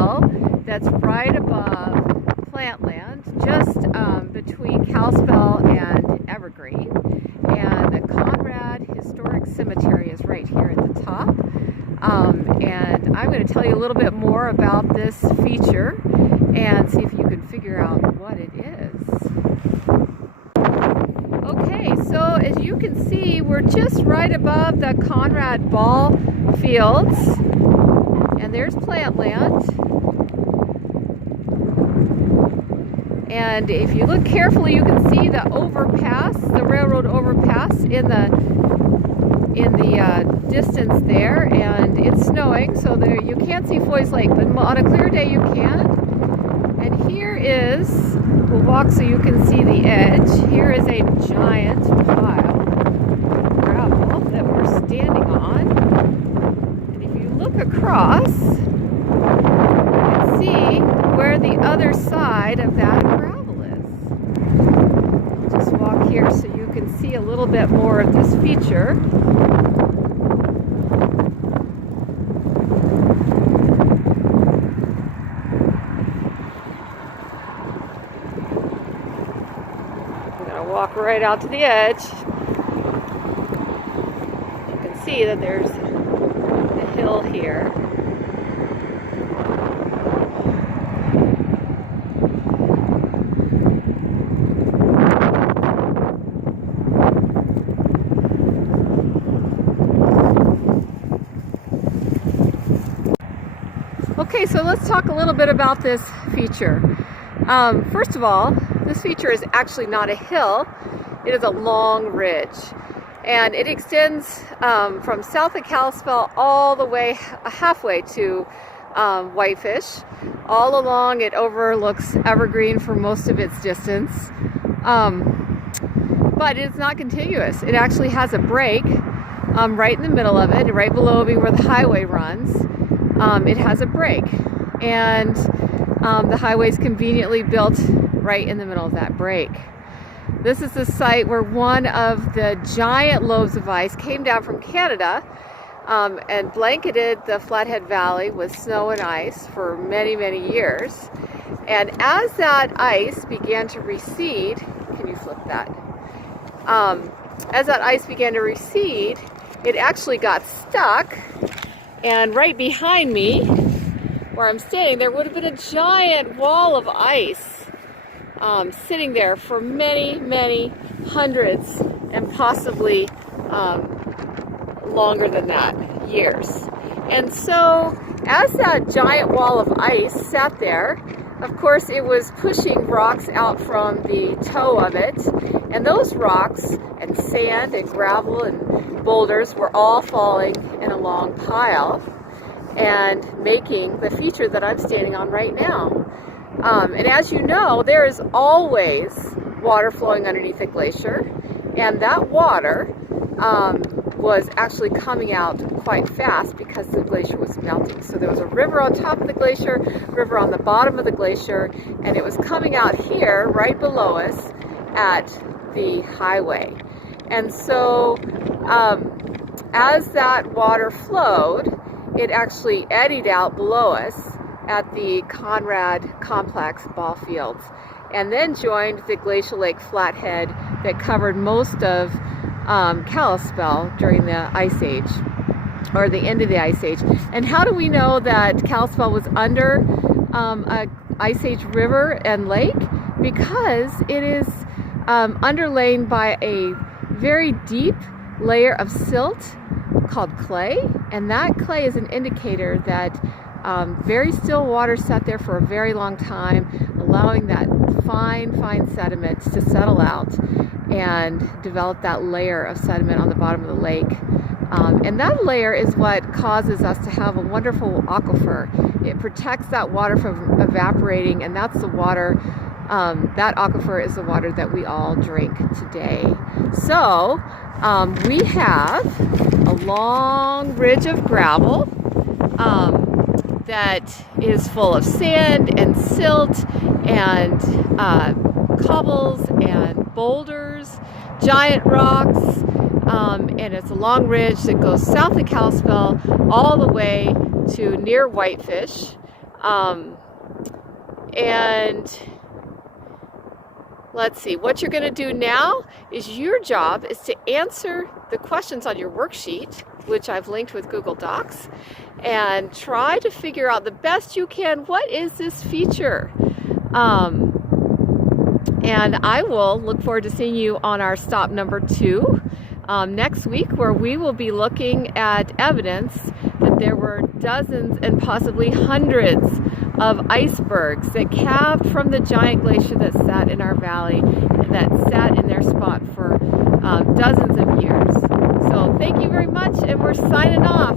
hill that's right above Plantland, just between Kalispell and Evergreen. And the Conrad Historic Cemetery is right here at the top. And I'm going to tell you a little bit more about this feature and see if you can figure out what it is. Okay, so as you can see, we're just right above the Conrad ball fields, and there's Plantland. And if you look carefully, you can see the overpass, the railroad overpass in the distance there, and it's snowing, so there you can't see Foy's Lake, but on a clear day you can. And here is, we'll walk so you can see the edge. Here is a giant pile of gravel that we're standing on. And if you look across, you can see where the other side of that gravel is. I'll just walk here so you can see a little bit more of this feature. Walk right out to the edge. You can see that there's a hill here. Okay, so let's talk a little bit about this feature. First of all, this feature is actually not a hill, it is a long ridge. And it extends from south of Kalispell all the way halfway to Whitefish. All along it overlooks Evergreen for most of its distance. But it's not contiguous. It actually has a break right in the middle of it, right below me where the highway runs. It has a break. And the highway is conveniently built right in the middle of that break. This is the site where one of the giant lobes of ice came down from Canada and blanketed the Flathead Valley with snow and ice for many, many years. And as that ice began to recede, can you flip that? As that ice began to recede, it actually got stuck, and right behind me, where I'm standing, there would have been a giant wall of ice sitting there for many, many hundreds and possibly longer than that, years. And so as that giant wall of ice sat there, of course it was pushing rocks out from the toe of it, and those rocks and sand and gravel and boulders were all falling in a long pile and making the feature that I'm standing on right now. And as you know, there is always water flowing underneath the glacier, and that water was actually coming out quite fast because the glacier was melting. So there was a river on top of the glacier, river on the bottom of the glacier, and it was coming out here right below us at the highway. And so as that water flowed, it actually eddied out below us at the Conrad Complex ball fields, and then joined the Glacial Lake Flathead that covered most of Kalispell during the Ice Age, or the end of the Ice Age. And how do we know that Kalispell was under a Ice Age river and lake? Because it is underlain by a very deep layer of silt called clay, and that clay is an indicator that very still water sat there for a very long time, allowing that fine sediment to settle out and develop that layer of sediment on the bottom of the lake. And that layer is what causes us to have a wonderful aquifer. It protects that water from evaporating, and that's the water, that aquifer is the water that we all drink today. So we have a long ridge of gravel that is full of sand and silt and cobbles and boulders, giant rocks, and it's a long ridge that goes south of Kalispell all the way to near Whitefish. And let's see, what you're going to do now is your job is to answer the questions on your worksheet, which I've linked with Google Docs, and try to figure out the best you can, what is this feature? And I will look forward to seeing you on our stop number 2 next week, where we will be looking at evidence that there were dozens and possibly hundreds of icebergs that calved from the giant glacier that sat in our valley, that sat in their spot for dozens of years. So thank you very much, and we're signing off.